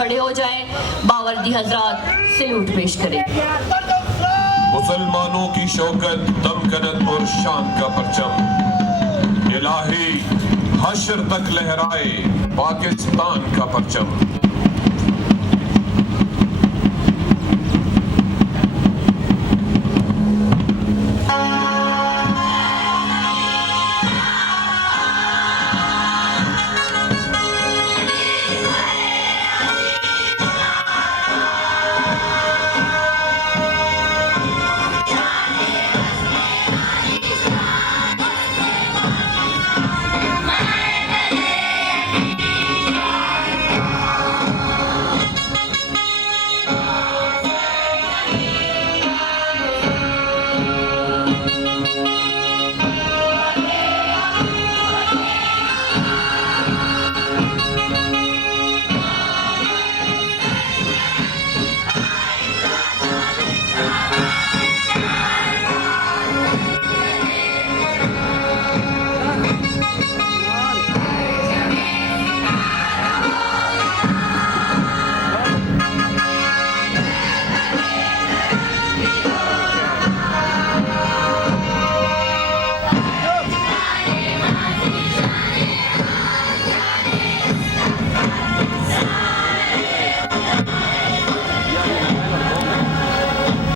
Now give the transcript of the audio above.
खड़े हो जाएं, बावर्दी हजरात सैल्यूट पेश करें। मुसलमानों की शौकत, दमकनत और शान का परचम, इलाही हश्र तक लहराए पाकिस्तान का परचम।